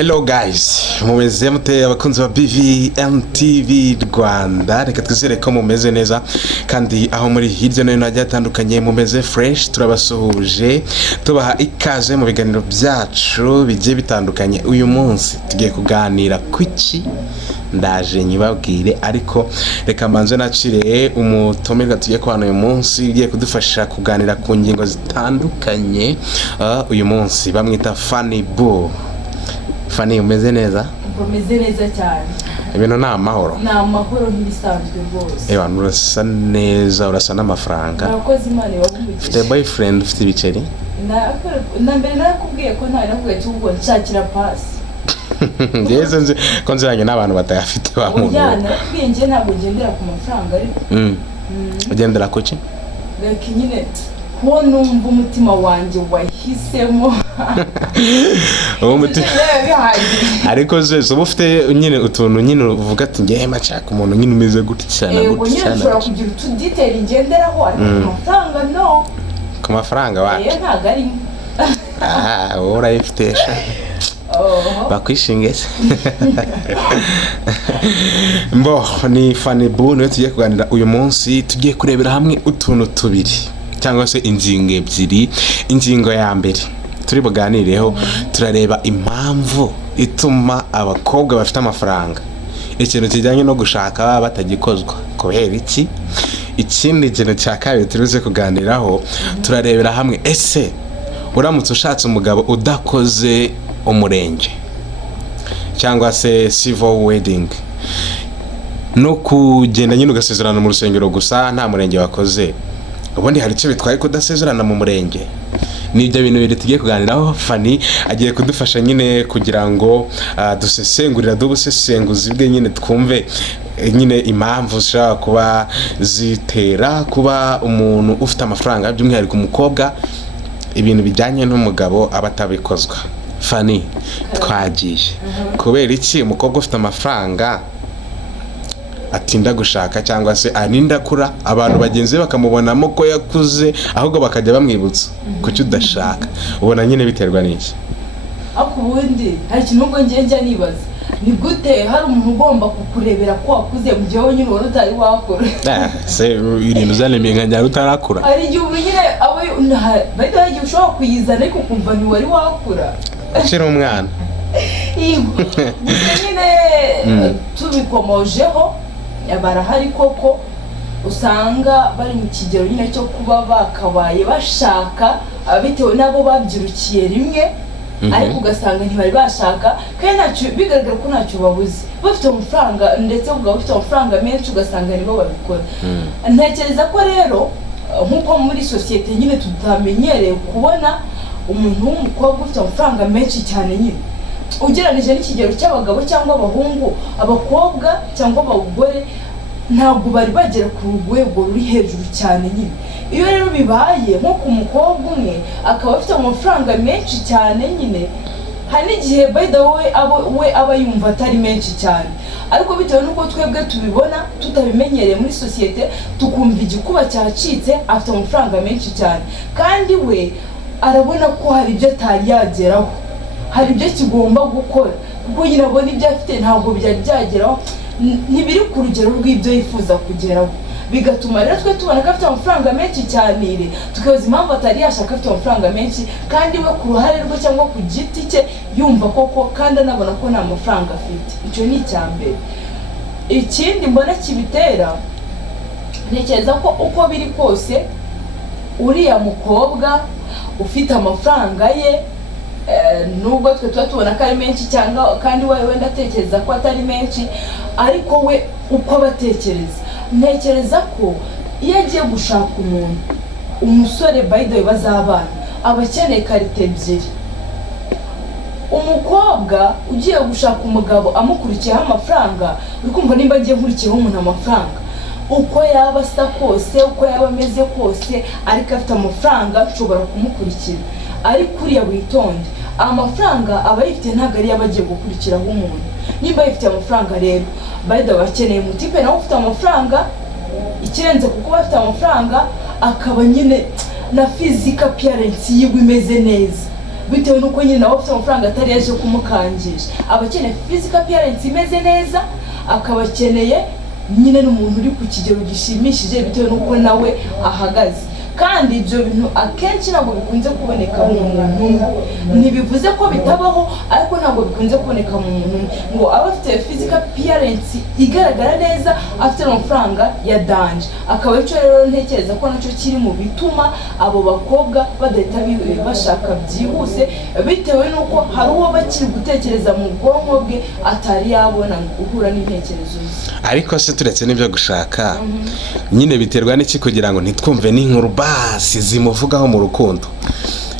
Hello guys, mumeze mute abakunzi ba BVN TV Rwanda, reka twizere ko mumeze neza kandi aho muri hirya no hino hagiye hatandukanye mumeze fresh. Turabasuhuje tubaha ikaze mu biganiro byacu bigiye bitandukanye. Uyu munsi tugiye kuganira kuki ndaje nyibabwire, ariko reka mbanze nacire umutomerwa tugiye kubana uyu munsi ugiye kudufasha kuganira ku ngingo zitandukanye. Uyu munsi bamwita Fanny Boo. Fanny, umeze neza? Umeze neza cyane. Ibintu ni amahoro? Ni amahoro nk'ibisanzwe rwose. Ewa, urasa neza, urasa n'amafaranga. Murakoze Imana ibagumugisha. Ufite boyfriend, ufite ibiceri? Na mbere narakubwiye ko nta nakubwiye cy'ubwo nshakira pasi. Ngeze nzi ko nziranye n'abantu batayafite ba muntu. Oya, nakubwiye nje ntabwo ngendera ku mafaranga ariko. Ugendera ku ki? Reka nyine ko numva umutima wanjye wahisemo. Ariko zese uba ufite nyine utuntu nyine uvuga ati ngewe machaka umuntu nyine umeze gutya na gutya. Nyine ushobora kugira utuditeri ngenderaho ariko ku mafaranga no. Ku mafaranga wacu? Ntabwo arimo. Wowe urayifitesha. Bakwishinge se. Mbo ni Fanny Boo niwe tugiye kuganira uyu munsi. Tugiye kurebera hamwe utuntu tubiri cyangwa se ingingo ebyiri. Ingingo ya mbere turi buganireho, turareba impamvu ituma abakobwa bafite amafaranga ikintu kijyanye no gushaka batagikozwa kubera iki. Ikindi kintu cya kabiri turuze kuganiraho, turarebera hamwe ese uramutse ushatse umugabo udakoze umurenge cyangwa se civil wedding, no kugenda nyine ugasezerana mu rusengero gusa nta murenge wakoze, ubundi hari icyo bitwaye kudasezerana mu murenge? Nibyo bintu biri tugiye kuganiraho. Fanny agiye kudufasha nyine kugira ngo dusesengurira dubusesenguzi bwe nyine twumve nyine impamvu zishobora kuba zitera kuba umuntu ufite amafaranga by'umwihariko umukobwa ibintu bijyanye n'umugabo aba atabikozwa. Fanny, twagiye kubera iki umukobwa ufite amafaranga atinda gushaka cyangwa se aninda kura, abantu bagenzi bakamubonamo ko yakuze ahubwo bakajya bamwibutsa kuki udashaka? Ubona nyine biterwa n'iki? Ako ubundi hari ikintu ubwo njya nibaza, ni gute hari umuntu ugomba kukurebera ko wakuze mu gihe nyine wari utari wakura? Se ibintu uzanemiye nka nyari utarakura. Hari igihe ubu nyine bahita bagiye ushobora kuyizana ariko ukumva ntiwari wakura akiri umwana. Gusa nyine tubikomojeho barahari koko usanga bari mu kigero nyine cyo kuba bakabaye bashaka bitewe nabo babyirukiye rimwe, ariko ugasanga ntibari bashaka kandi ntacyo bigaragara ko ntacyo babuze, bafite amafaranga ndetse ubwo bafite amafaranga menshi ugasanga nibo babikora. Ntekereza ko rero nk'uko muri sosiyete nyine tutamenyereye kubona umuntu w'umukobwa ufite amafaranga menshi cyane nyine ugereranije n'ikigero cy'abagabo cyangwa abahungu, abakobwa cyangwa abagore ntabwo bari bagera ku rwego ruri hejuru cyane nyine. Iyo rero bibaye nko ku mukobwa umwe akaba afite amafaranga menshi cyane nyine, hari n'igihe by the way we aba yumva atari menshi cyane, ariko bitewe n'uko twebwe tubibona tutabimenyereye muri sosiyete tukumva igikuba cyacitse afite amafaranga menshi cyane, kandi we arabona ko hari ibyo atari yageraho, hari ibyo kigomba gukora kuko nyine abona ibyo afite ntabwo byari byageraho, ntibiri ku rugero rw'ibyo yifuza kugeraho, bigatuma rero twe tubona ko afite amafaranga menshi cyane tukibaza impamvu atari yashaka afite amafaranga menshi, kandi we ku ruhare rwe cyangwa ku giti cye yumva koko kandi anabona ko nta mafaranga afite. Icyo ni icya mbere. Ikindi mbona kibitera, ntekereza ko uko biri kose uriya mukobwa ufite amafaranga ye nubwo twe tuba tubona ko ari menshi cyangwa kandi we wenda atekereza ko atari menshi, ariko we uko abatekereza, ntekereza ko iyo agiye gushaka umusore by the way bazabana aba akeneye karite ebyiri. Umukobwa ugiye gushaka umugabo amukurikiyeho amafaranga, uri kumva nimba agiye nkurikiyeho umuntu amafaranga, uko yaba asa kose uko yaba ameze kose ariko afite amafaranga nshobora kumukurikira, ariko uriya witonde amafaranga aba yifite ntabwo ari yabagiye gukurikiraho umuntu. Nimba yifite amafaranga rero bayida bakeneye umutipe nawe ufite amafaranga, ikirenze kuko bafite amafaranga akaba nyine na physical appearance yiwe imeze neza, bitewe n'uko nyine nawe afite amafaranga atari yaje kumukangisha. Aba akeneye physical appearance imeze neza, akaba akeneye nyine n'umuntu uri ku kigero gishimishije bitewe n'uko nawe ahagaze. Kandi ibyo bintu akenshi ntabwo bikunze kuboneka mu muntu, ntibivuze ko bitabaho, ariko ntabwo bikunze kuboneka mu muntu ngo aba afite physical appearance igaragara neza, afite amafaranga ya danje. Akaba icyo rero ntekereza ko nacyo kiri mu bituma abo bakobwa badahita bashaka byihuse, bitewe n'uko hari uwo bakiri gutekereza mu bwonko bwe atari yabona guhura n'intekerezo ze. Ariko se turetse n'ibyo gushaka nyine biterwa n'iki kugira ngo ntitwumve n'inkuru basi zimuvugaho mu rukundo?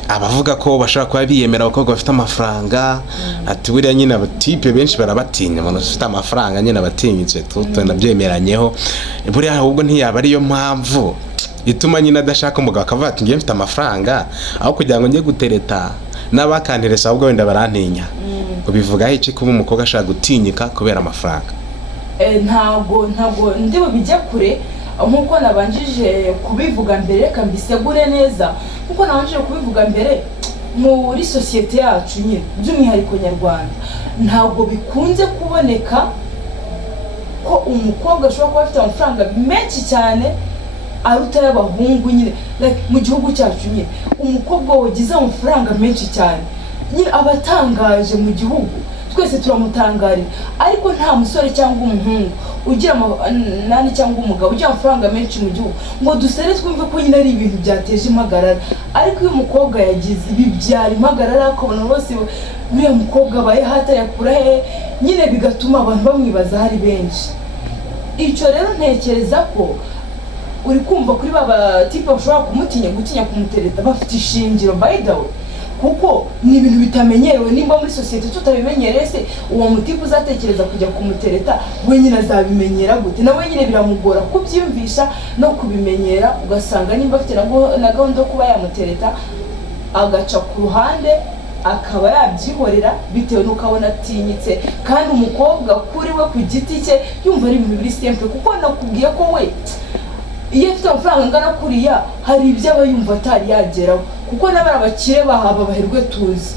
Abavuga ko bashaka kuba biyemera abakobwa bafite amafaranga, ati buriya nyine abatipe benshi barabatinya, umuntu ufite amafaranga nyine abatinyitse, tunabyemeranyeho. Buriya ahubwo ntiyaba ariyo mpamvu ituma nyine adashaka umugabo akavuga ati ngiye mfite amafaranga, aho kugira ngo njye gutereta n'abakanteresa ahubwo wenda barantinya. Ubivugaho iki kuba umukobwa ashaka gutinyika kubera amafaranga? Ntabwo ndi bubijye kure, nkuko nabanjije kubivuga mbere, reka mbisegure neza. Nkuko nabanjije kubivuga mbere, muri sosiyete yacu nyine by'umwihariko nyarwanda, ntabwo bikunze kuboneka ko umukobwa ashobora kuba afite amafaranga menshi cyane aruta y'abahungu nyine. Mu gihugu cyacu nyine umukobwa wagize amafaranga menshi cyane nyine abatangaje mu gihugu, twese turamutangarira. Ariko nta musore cyangwa umuhungu ugira nani cyangwa umugabo ugira amafaranga menshi mu gihugu ngo dusere twumve ko nyine ari ibintu byateje impagarara. Ariko iyo umukobwa yagize bibyara impagarara, akabona bose uriya mukobwa abaye hata yakura he, nyine bigatuma abantu bamwibaza hari benshi. Icyo rero ntekereza ko uri kumva kuri baba tipe bashobora gutinya kumutereta bafite ishingiro by the way, kuko ni ibintu bitamenyerewe. Nimba muri sosiyete tutabimenyereye, se uwo mutipe uzatekereza kujya kumutereta we nyine azabimenyera gute? Nawe nyine biramugora kubyiyumvisha no kubimenyera, ugasanga nimba afite na gahunda yo kuba yamutereta agaca ku ruhande akaba yabyihorera bitewe n'uko abona atinyitse. Kandi umukobwa kuri we ku giti cye yumva ari ibintu biri simple, kuko nakubwiye ko we iyo afite amafaranga angana kuriya hari ibyo aba yumva atari yageraho, kuko n'abari abakire bahaba baherwe tuzi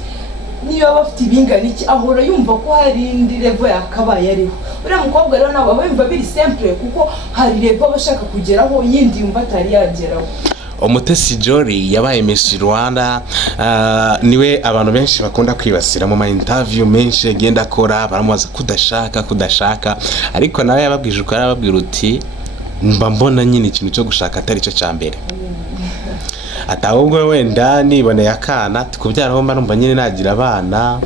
niyo bafite ibingana iki ahora yumva ko hari indi level yakabaye ariho. Uriya mukobwa rero nabo bumva biri simple, kuko hari level bashaka kugeraho yindi yumva atari yageraho. Umutesi Jolly yabaye Miss Rwanda, niwe abantu benshi bakunda kwibasira mu ma interview menshi agenda akora, baramubaza kudashaka, ariko nawe yababwije uko arababwira uti mba mbona nyine ikintu cyo gushaka atari cyo cyambere. Atahubwo wenda niboneye akana tukubyaraho mba numva nyine nagira abana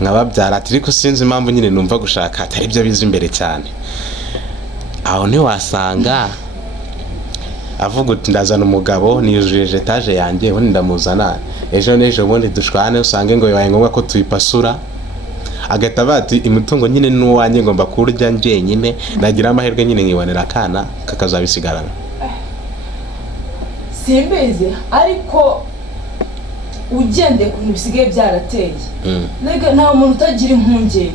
nkababyara, ariko sinzi impamvu nyine numva gushaka atari byo biza imbere cyane. Aho ni wasanga avuga uti ndazana umugabo niyujuje etage yanjye ubundi ndamuzana, ejo n'ejo bundi dushwane usange ngo bibaye ngombwa ko tuyipasura, agahita bati imitungo nyine n'uwanjye ngomba kurya njyenyine, nagira amahirwe nyine nkibonera akana kakazabisigarana. Simbizi, ariko ugendeye ku bintu bisigaye byarateye, nta muntu utagira impungenge.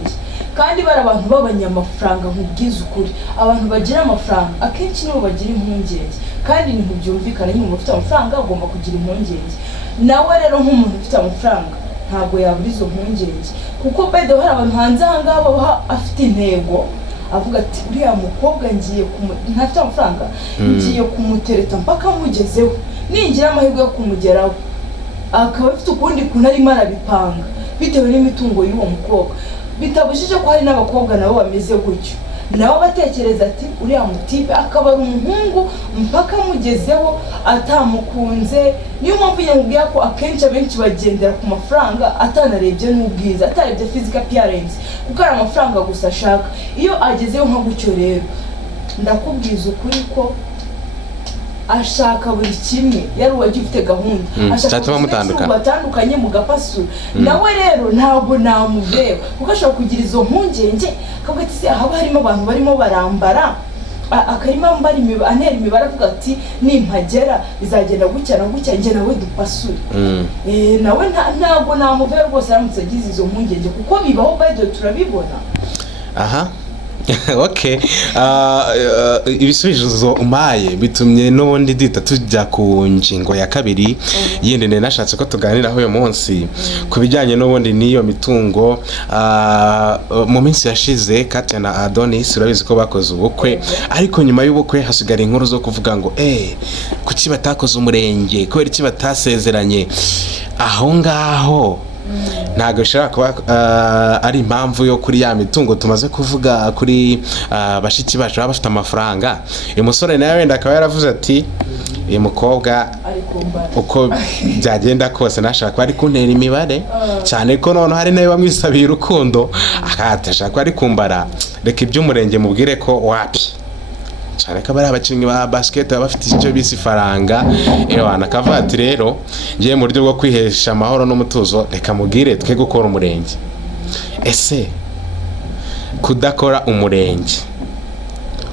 Kandi bari abantu b'abanyamafaranga, nkubwiza ukuri, abantu bagira amafaranga akenshi nibo bagira impungenge, kandi ibintu byumvikana. Nyine umuntu ufite amafaranga agomba kugira impungenge. Nawe rero nk'umuntu ufite amafaranga ntabwo yabura izo mpungenge, kuko bede hari abantu hanze aha ngaha baba afite intego, avuga ati uriya mukobwa ngiye ntafite amafaranga ngiye kumutereta mpaka mugezeho, ningira amahirwe yo kumugeraho. Akaba afite ukundi kuntu arimo arabipanga bitewe n'imitungo y'uwo mukobwa. Bitabujije ko hari n'abakobwa nabo bameze gutyo, nabo batekereza ati uriya mutipe akaba ari umuhungu mpaka mugezeho atamukunze. Niyo mpamvu nyamubwiye ko akenshi abenshi bagendera ku mafaranga atanarebye n'ubwiza, atarebye physical appearance, kuko ari amafaranga gusa ashaka. Iyo agezeho nka gutyo rero ndakubwiza ukuri ko ashaka buri kimwe, yari uwagiye ufite gahunda, ashaka batandukanye mu gapasura. Nawe rero ntabwo namuveba, kuko ashobora kugira izo mpungenge, akavuga ati se haba harimo abantu barimo barambara, akarima mbara antera imibare, avuga ati nimpagera bizagenda gutya na gutya, njye nawe dupasure. Nawe ntabwo namuveba rwose aramutse agize izo mpungenge, kuko bibaho bado turabibona. Aha Okay. Ibisubizo umpaye bitumye n'ubundi dita tujya ku ngingo ya kabiri yindi ne nashatse ko tuganiraho uyu munsi ku bijyanye n'ubundi n'iyo mitungo. Mu minsi yashize Katia na Adonis urabizi ko bakoze ubukwe, ariko nyuma y'ubukwe hasigara inkuru zo kuvuga ngo kuki batakoze umurenge, kubera iki batasezeranye. Aho ngaho ntabwo bishobora kuba ari impamvu yo kuri ya mitungo tumaze kuvuga kuri bashiki bacu baba bafite amafaranga. uyu musore nawe wenda akaba yaravuze ati uyu mukobwa uko byagenda kose nashaka kuba ari kuntera imibare, cyane ko noneho hari nawe bamwisabiye urukundo akatashaka kuba ari kumbara. Reka iby'umurenge mubwire ko wapi, cyane ko bari abakinnyi ba basket baba bafite icyo bise ifaranga. Ewana akavuga ati rero ngiye mu buryo bwo kwihesha amahoro n'umutuzo, reka mubwire twe gukora umurenge. Ese kudakora umurenge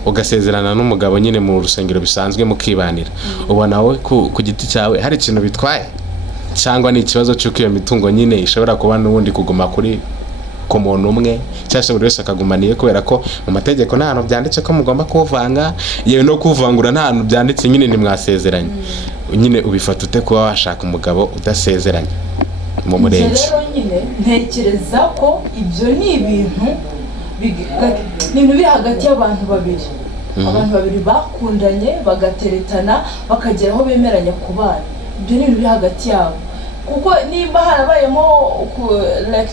ugasezerana n'umugabo nyine mu rusengero bisanzwe mukibanira, ubona wowe ku giti cyawe hari ikintu bitwaye, cyangwa ni ikibazo cy'uko iyo mitungo nyine ishobora kuba n'ubundi kuguma kuri ku muntu umwe, cyangwa se buri wese akagumaniye, kubera ko mu mategeko nta hantu byanditse ko mugomba kuvanga, yewe no kuvangura nta hantu byanditse, nyine ntimwasezeranye. Nyine ubifata ute kuba washaka umugabo udasezeranye mu murenge? Rero nyine ntekereza ko ibyo ni ibintu biri hagati y'abantu babiri. Abantu babiri bakundanye bagateretana bakagera aho bemeranya kubana, ibyo ni ibintu biri hagati yabo. Kuko nimba harabayemo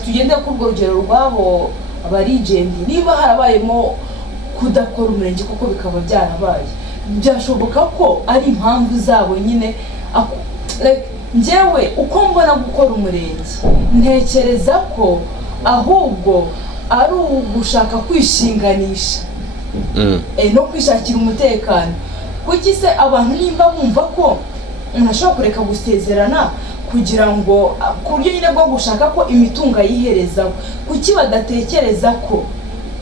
tugende ku urwo rugero rwabo abarigendi, niba harabayemo kudakora umurenge kuko bikaba byarabaye, byashoboka ko ari impamvu zabo nyine. Njyewe uko mbona gukora umurenge ntekereza ko ahubwo ari ugushaka kwishinganisha no kwishakira umutekano. Kuki se abantu nimba bumva ko umuntu ashobora kureka gusezerana kugira ngo ku buryo nyine bwo gushaka ko imitungo ayiherezaho, kuki badatekereza ko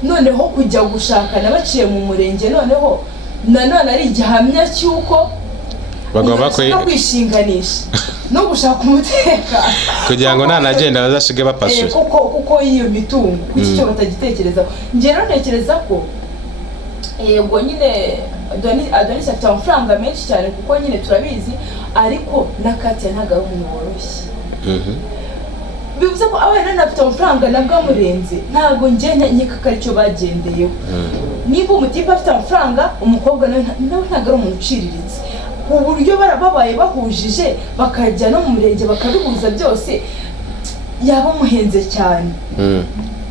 noneho kujya gushakana baciye mu murenge noneho nanone ari igihamya cy'uko bagomba kwishinganisha no gushaka umutekano kugira ngo ntanagenda bazashige bapasura kuko iyo mitungo kuki cyo batagitekerezaho. Njye rero ntekereza ko yego nyine Adonis afite amafaranga menshi cyane kuko nyine turabizi, ariko na Katia ntabwo ari umuntu woroshye. Bivuze ko abana bafite amafaranga nabwo amurenze, ntabwo njye nkeka ko aricyo bagendeyeho. Niba umutipe afite amafaranga, umukobwa nawe ntabwo ari umuntu uciriritse, ku buryo babaye bahujije bakajya no mu murenge bakabihuza byose yaba amuhenze cyane.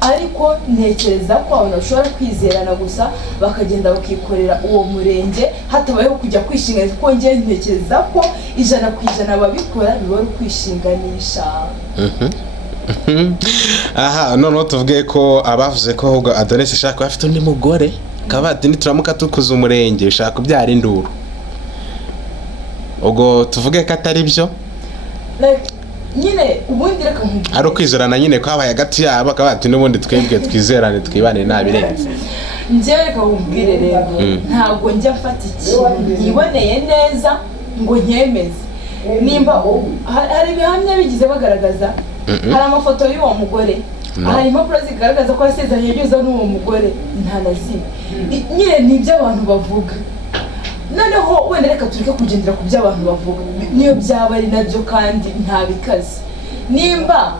Ariko ntekereza ko abantu bashobora kwizerana gusa bakagenda bakikorera uwo murenge hatabayeho kujya kwishinganisha, kuko njye ntekereza ko 100% babikora biba ari kwishinganisha. Aha noneho tuvuge ko abavuze ko ahubwo Adonis ashaka kuba afite undi mugore, akaba ati nituramuka tukuze umurenge ushaka kubyara induru, ubwo tuvuge ko atari byo nyine ubundi reka ari ukwizerana nyine kwabaye hagati yabo, akaba ati n'ubundi twebwe twizerane twibane nabirenze. Njye reka nkubwire rero ntabwo njya mfata ikintu yiboneye neza ngo nkemeze. Nimba hari ibihamya bigize bagaragaza, hari amafoto y'uwo mugore, hari impapuro zigaragaza ko yasezeranye byuza n'uwo mugore, nta na zimwe. Nyine ni ibyo abantu bavuga, noneho wenda reka tureke kugendera ku byo abantu bavuga, niyo byaba ari nabyo kandi nta bikaze. Nimba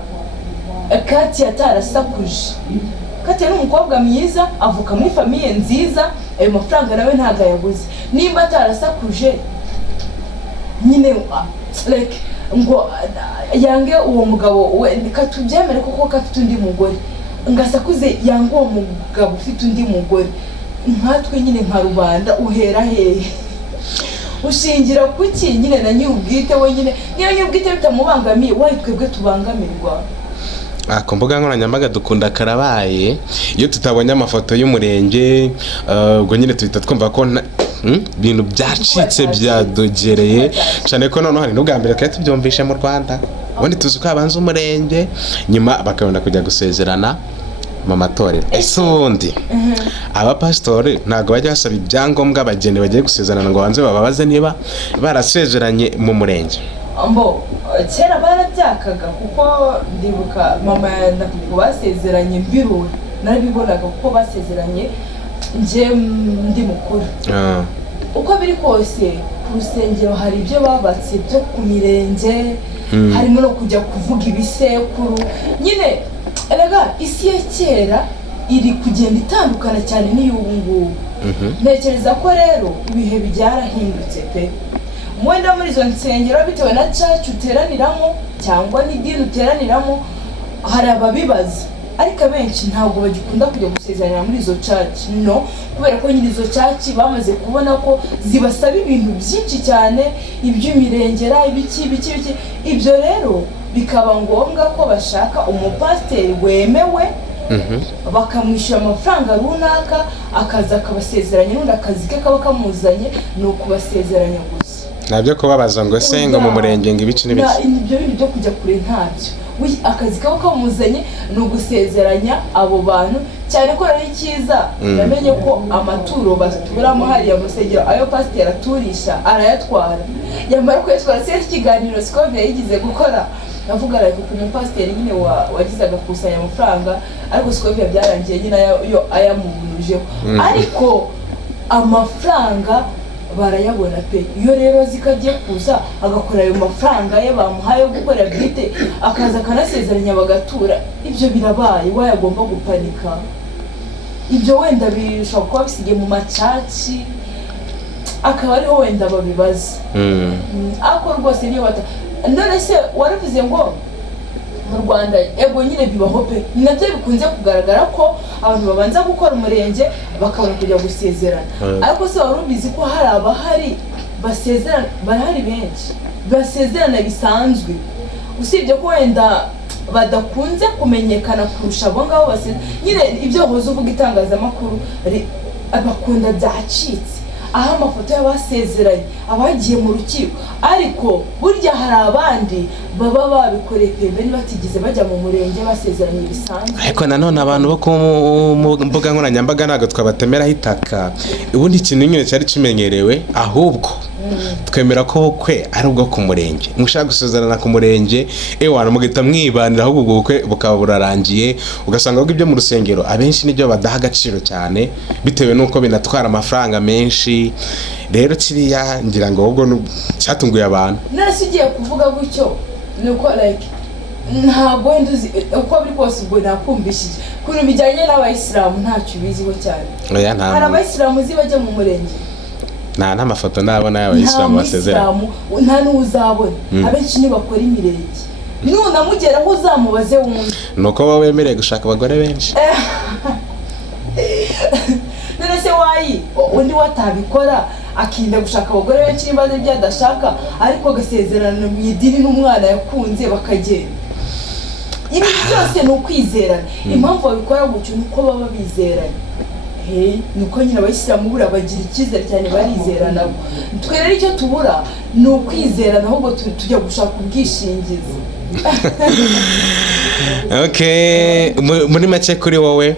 Katia atarasakuje, Katia ni umukobwa mwiza avuka muri famiye nziza, ayo mafaranga nawe ntabwo ayabuze. Nimba atarasakuje nyine ngo yange uwo mugabo we, katubyemere kuko afite undi mugore, ngasakuze yange uwo mugabo ufite undi mugore, nkatwe nyine nka rubanda uhera hehe? Ushingira kuki nyine na nyirubwite wenyine? Niyo nyirubwite bitamubangamiye, wayi twebwe tubangamirwa. Ku mbuga nkoranyambaga dukunda karabaye iyo tutabonye amafoto y'umurenge, ubwo nyine tuhita twumva ko ibintu byacitse byadogereye cyane, ko noneho hari n'ubwa mbere twari tubyumvishe mu Rwanda. Ubundi tuzi ko habanza umurenge nyuma bakabona kujya gusezerana mu matorero. Ese ubundi abapasitori ntabwo bajya basaba ibyangombwa abageni bagiye gusezerana ngo banze bababaze niba barasezeranye mu murenge? Kera barabyakaga kuko ndibuka mama na papa basezeranye mbirura narabibonaga kuko basezeranye njye ndi mukuru. Uko biri kose ku rusengero hari ibyo babatse byo ku mirenge, harimo no kujya kuvuga ibisekuru. Nyine erega isi ya kera iri kugenda itandukana cyane n'iy'ubu ngubu. Ntekereza ko rero ibihe byarahindutse pe. Mwenda muri izo nsengero bitewe na church uteraniramo cyangwa n'idini uteraniramo hari ababibaza, ariko abenshi ntabwo bagikunda kujya gusezerana muri izo church, no, kubera ko nyiri izo church bamaze kubona ko zibasaba ibintu byinshi cyane, iby'imirengera, ibiki. Ibyo rero bikaba ngombwa ko bashaka umupasiteri wemewe, bakamwishyura amafaranga runaka, akaza akabasezeranya, n'undi akazi ke kaba kamuzanye ni ukubasezeranya gusa. Nabyo kubabaza ngo se ngo mu murenge ngo ibice n'ibiki. Ibyo bintu byo kujya kure ntabyo. Akazi kaba kamuzanye ni ugusezeranya abo bantu, cyane ko ari cyiza. Yamenye ko amaturo baturamo hariya musengero ayo pasiteri aturisha arayatwara. Yamara kuyatwara se ikiganiro Scovia yigize gukora, navuga like ku mupasiteri nyine wagizaga kusanya amafaranga, ariko Scovia byarangiye nyine yo ayamubunujeho. Ariko amafaranga barayabona pe. Iyo rero zikagiye kuza agakora ayo mafaranga ye bamuhaye yo gukora bwite, akaza akanasezeranya bagatura, ibyo birabaye wayagomba gupanika. Ibyo wenda bishobora kuba bisigaye mu macaci, akaba ariho wenda babibaza. Ako rwose niyo none se waravuze ngo mu Rwanda ego nyine bibaho pe. Nabyo bikunze kugaragara ko abantu babanza gukora umurenge bakabona kujya gusezerana. Ariko se wari ubizi ko hari abahari basezerana, barahari benshi basezerana bisanzwe, usibye ko wenda badakunze kumenyekana kurusha abo ngabo nyine ibyo hoze uvuga itangazamakuru abakunda byacitse, aho amafoto y'abasezeranye abagiye mu rukiko. Ariko burya hari abandi baba babikoreye pembe batigeze bajya mu murenge basezeranye bisanzwe. Ariko nanone abantu bo ku mbuga nkoranyambaga ntabwo twabatemeraho itaka. Ubundi ikintu nyine cyari kimenyerewe, ahubwo twemera ko ubukwe ari ubwo ku murenge. Mushaka gusezerana ku murenge ewana mugita mwibanira, ahubwo ubwo bukwe bukaba burarangiye. Ugasanga ahubwo ibyo mu rusengero abenshi nibyo badaha agaciro cyane, bitewe n'uko binatwara amafaranga menshi. Rero kiriya ngira ngo ahubwo cyatunguye abantu. Nase ugiye kuvuga gutyo nuko like ntabwo nduzi uko biri kose ubwo nakumvishije kuri bijyanye n'abayisilamu ntacyo biziho cyane. Hari abayisilamu zibajya mu murenge, nta n'amafoto nabona y'abayisilamu basezerana, nta n'uzabona. Abenshi ni bakora imirenge, nunamugeraho uzamubaze wumve. Nuko baba bemereye gushaka abagore benshi. None se wayi undi watabikora akinda gushaka abagore benshi nibaze byadashaka, ariko agasezerana mu idini n'umwana yakunze bakagenda. Ibi byose ni ukwizerana. Impamvu babikora gutyo nuko baba bizeranye. Nuko nyine abayisilamu bura bagira icyizere cyane, barizerana. Twe rero icyo tubura ni ukwizerana, ahubwo tujya gushaka ubwishingizi. Okay, muri make kuri wowe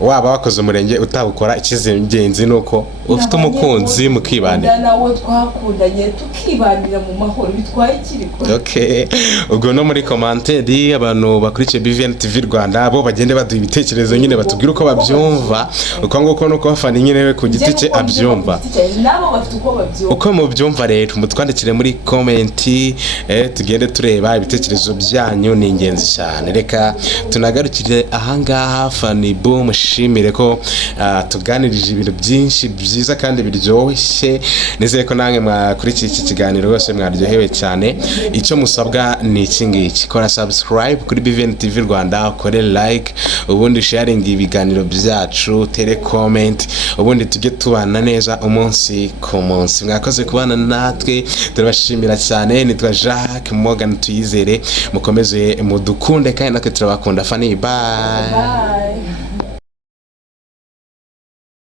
waba wakoze umurenge utabukora, icyizere ingenzi nuko ufite umukunzi mukibanira. Nawe twakundanye tukibanira mu mahoro, bitwaye ikiriko. Okay, ubwo no muri commentaire abantu bakurikiye BVN TV Rwanda bo bagende baduha ibitekerezo nyine batubwira uko babyumva, uko nguko nuko bafana nyine we ku giti cye abyumva. Nabo bafite uko babyumva. Uko mubyumva rero mutwandikire muri comment, tugende tureba ibitekerezo byanyu, ni ingenzi cyane. Reka tunagarukire ahangaha. Fanny Boom, shimire ko tuganirije ibintu byinshi byiza kandi biryoshye. Nizeye ko nange mwakurikiye iki kiganiro rwose mwaryohewe cyane. Icyo musabwa ni iki ngiki: kora subscribe kuri BVN TV Rwanda, kore like, ubundi sharing ibiganiro byacu, tere comment, ubundi tujye tubana neza umunsi ku munsi. Mwakoze kubana natwe, turabashimira cyane. Nitwa Jacques Morgan Tuyizere, mukomeze mudukunde kandi natwe turabakunda. Fanny, bye.